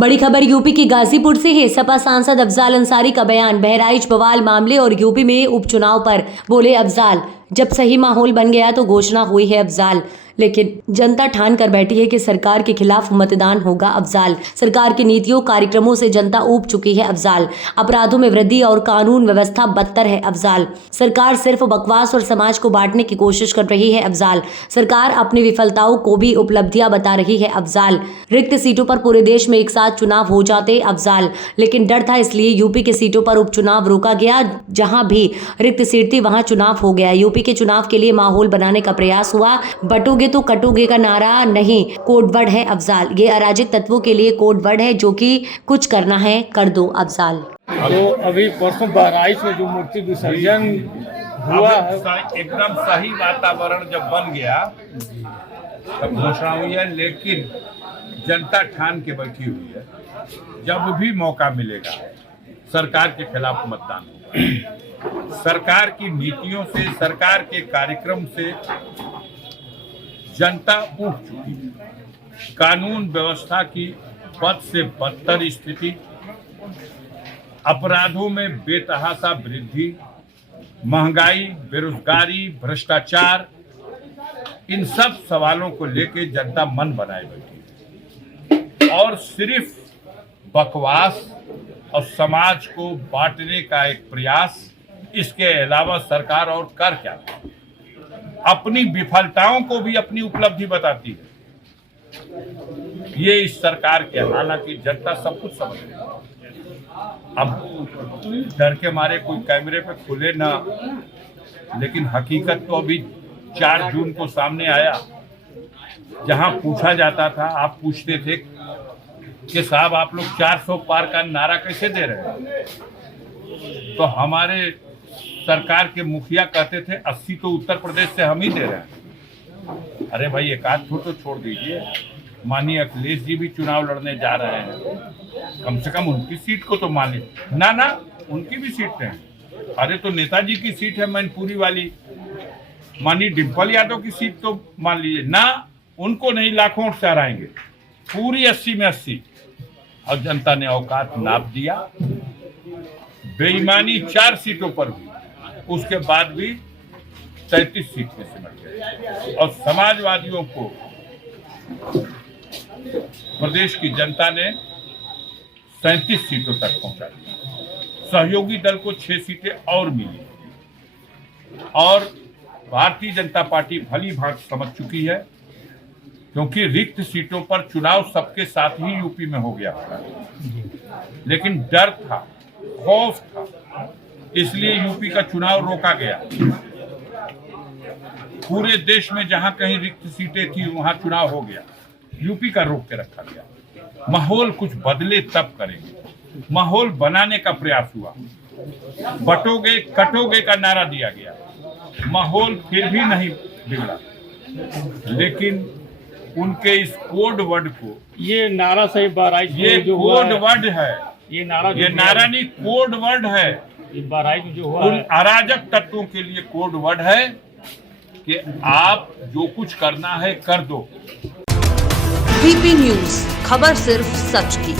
बड़ी खबर यूपी की गाजीपुर से है। सपा सांसद अफजाल अंसारी का बयान, बहराइच बवाल मामले और यूपी में उपचुनाव पर बोले अफजाल, जब सही माहौल बन गया तो घोषणा हुई है अफजाल, लेकिन जनता ठान कर बैठी है कि सरकार के खिलाफ मतदान होगा अफजाल। सरकार की नीतियों कार्यक्रमों से जनता ऊब चुकी है अफजाल। अपराधों में वृद्धि और कानून व्यवस्था बदतर है अफजाल। सरकार सिर्फ बकवास और समाज को बांटने की कोशिश कर रही है अफजाल। सरकार अपनी विफलताओं को भी उपलब्धियां बता रही है अफजाल। रिक्त सीटों पर पूरे देश में एक साथ चुनाव हो जाते अफजाल, लेकिन डर था इसलिए यूपी के सीटों पर उपचुनाव रोका गया। जहां भी रिक्त सीट थी वहां चुनाव हो गया। यूपी के चुनाव के लिए माहौल बनाने का प्रयास हुआ। बटोगे तो कटोगे का नारा नहीं, कोडवर्ड है अफजाल। ये अराजक तत्वों के लिए कोडवर्ड है, जो कि कुछ करना है कर दो अफजाल। तो अभी परसों बहराइच में जो मूर्ति विसर्जन हुआ है, एकदम सही वातावरण जब बन गया तब घोषणा हुई है, लेकिन जनता ठान के बैठी हुई है जब भी मौका मिलेगा सरकार के खिलाफ मतदान होगा। सरकार की नीतियों से, सरकार के कार्यक्रम से जनता उठ चुकी है। कानून व्यवस्था की बद से बदतर स्थिति, अपराधों में बेतहाशा वृद्धि, महंगाई, बेरोजगारी, भ्रष्टाचार, इन सब सवालों को लेकर जनता मन बनाए बैठी है और सिर्फ बकवास और समाज को बांटने का एक प्रयास, इसके अलावा सरकार और कर क्या, अपनी विफलताओं को भी अपनी उपलब्धि बताती है। ये इस सरकार के, हालांकि जनता सब कुछ समझ रही है। अब डर के मारे कोई कैमरे पे खुले ना, लेकिन हकीकत तो अभी 4 जून को सामने आया। जहां पूछा जाता था, आप पूछते थे कि साहब आप लोग 400 पार का नारा कैसे दे रहे हैं, तो हमारे सरकार के मुखिया कहते थे 80 तो उत्तर प्रदेश से हम ही दे रहे हैं। अरे भाई एक आध तो छोड़ दीजिए, माननीय अखिलेश जी भी चुनाव लड़ने जा रहे हैं, कम से कम उनकी सीट को तो मान लीजिए ना, उनकी भी सीट है। अरे तो नेताजी की सीट है मैनपुरी वाली, माननीय डिम्पल यादव की सीट तो मान लीजिए ना, उनको नहीं लाखों वोट से हराएंगे, पूरी 80 में 80। और जनता ने औकात नाप दिया, बेईमानी 4 सीटों पर हुई, उसके बाद भी 33 सीट में सिमट गए और समाजवादियों को प्रदेश की जनता ने 37 सीटों तक पहुंचा दिया। सहयोगी दल को 6 सीटें और मिली और भारतीय जनता पार्टी भली भांति समझ चुकी है, क्योंकि रिक्त सीटों पर चुनाव सबके साथ ही यूपी में हो गया, लेकिन डर था, खौफ था, इसलिए यूपी का चुनाव रोका गया। पूरे देश में जहां कहीं रिक्त सीटें थी वहां चुनाव हो गया, यूपी का रोक के रखा गया। माहौल कुछ बदले तब करेंगे, माहौल बनाने का प्रयास हुआ। बटोगे कटोगे का नारा दिया गया, माहौल फिर भी नहीं बिगड़ा, लेकिन उनके इस कोड वर्ड को, ये नारा सही बहराइच ये जो कोड वर्ड है, ये नारा नहीं कोड वर्ड है, बहराइच में जो हुआ उन है, अराजक तत्वों के लिए कोड वर्ड है कि आप जो कुछ करना है कर दो। VP न्यूज, खबर सिर्फ सच की।